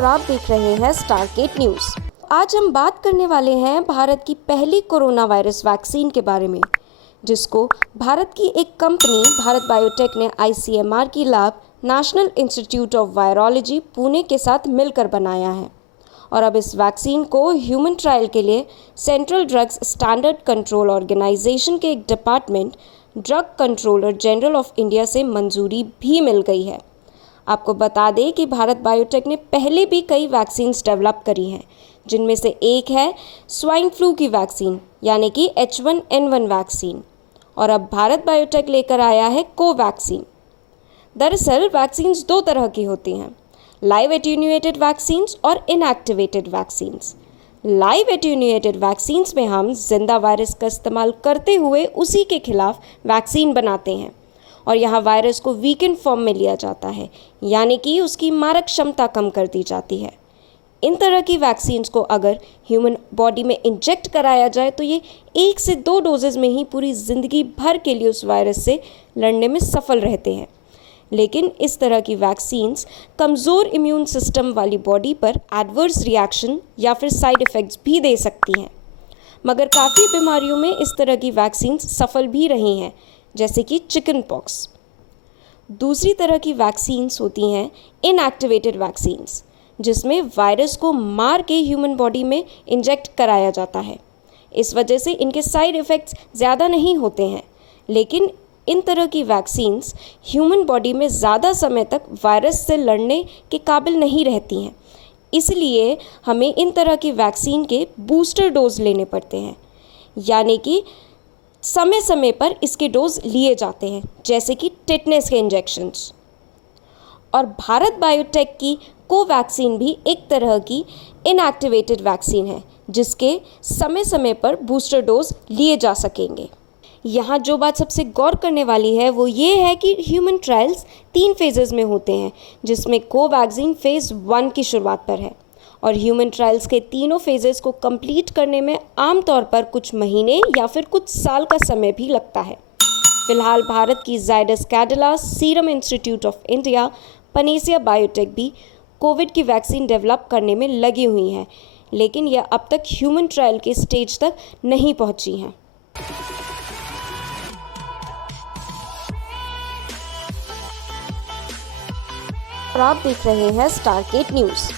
और आप देख रहे हैं स्टारकेट न्यूज़। आज हम बात करने वाले हैं भारत की पहली कोरोना वायरस वैक्सीन के बारे में, जिसको भारत की एक कंपनी भारत बायोटेक ने ICMR की lab national institute of virology Pune के साथ मिलकर बनाया है। और अब इस वैक्सीन को ह्यूमन ट्रायल के लिए central drugs standard control organisation के एक department drug controller general of India से मंजूरी भी मिल गई है। आपको बता दें कि भारत बायोटेक ने पहले भी कई वैक्सीन्स डेवलप करी हैं, जिनमें से एक है स्वाइन फ्लू की वैक्सीन यानी कि H1N1 वैक्सीन, और अब भारत बायोटेक लेकर आया है कोवैक्सीन। दरअसल वैक्सीन्स दो तरह की होती हैं, लाइव एट्यून्यूएटेड वैक्सीन्स और इनएक्टिवेटेड वैक्सीन्स। लाइव एट्यून्यूएटेड वैक्सीन्स में हम जिंदा वायरस का इस्तेमाल करते हुए उसी के खिलाफ वैक्सीन बनाते हैं और यहाँ वायरस को वीकेंड फॉर्म में लिया जाता है, यानी कि उसकी मारक क्षमता कम कर दी जाती है। इन तरह की वैक्सीन्स को अगर ह्यूमन बॉडी में इंजेक्ट कराया जाए तो ये 1 से 2 डोजेज में ही पूरी ज़िंदगी भर के लिए उस वायरस से लड़ने में सफल रहते हैं। लेकिन इस तरह की वैक्सीन्स कमज़ोर इम्यून सिस्टम वाली बॉडी पर एडवर्स रिएक्शन या फिर साइड इफ़ेक्ट्स भी दे सकती हैं। मगर काफ़ी बीमारियों में इस तरह की वैक्सीन्स सफल भी रही हैं, जैसे कि चिकन पॉक्स। दूसरी तरह की वैक्सीन्स होती हैं इनएक्टिवेटेड वैक्सीन्स, जिसमें वायरस को मार के ह्यूमन बॉडी में इंजेक्ट कराया जाता है। इस वजह से इनके साइड इफ़ेक्ट्स ज़्यादा नहीं होते हैं, लेकिन इन तरह की वैक्सीन्स ह्यूमन बॉडी में ज़्यादा समय तक वायरस से लड़ने के काबिल नहीं रहती हैं। इसलिए हमें इन तरह की वैक्सीन के बूस्टर डोज लेने पड़ते हैं, यानी कि समय समय पर इसके डोज लिए जाते हैं, जैसे कि टेटनस के इंजेक्शंस। और भारत बायोटेक की कोवैक्सीन भी एक तरह की इनएक्टिवेटेड वैक्सीन है, जिसके समय समय पर बूस्टर डोज लिए जा सकेंगे। यहाँ जो बात सबसे गौर करने वाली है वो ये है कि ह्यूमन ट्रायल्स 3 फेजेज़ में होते हैं, जिसमें कोवैक्सीन फेज़ 1 की शुरुआत पर है और ह्यूमन ट्रायल्स के तीनों फेजेस को कंप्लीट करने में आमतौर पर कुछ महीने या फिर कुछ साल का समय भी लगता है। फिलहाल भारत की Zydus Cadila, Serum Institute of India, Panacea Biotec भी कोविड की वैक्सीन डेवलप करने में लगी हुई हैं, लेकिन यह अब तक ह्यूमन ट्रायल के स्टेज तक नहीं पहुंची हैं। और आप देख रहे हैं स्टारकेट न्यूज़।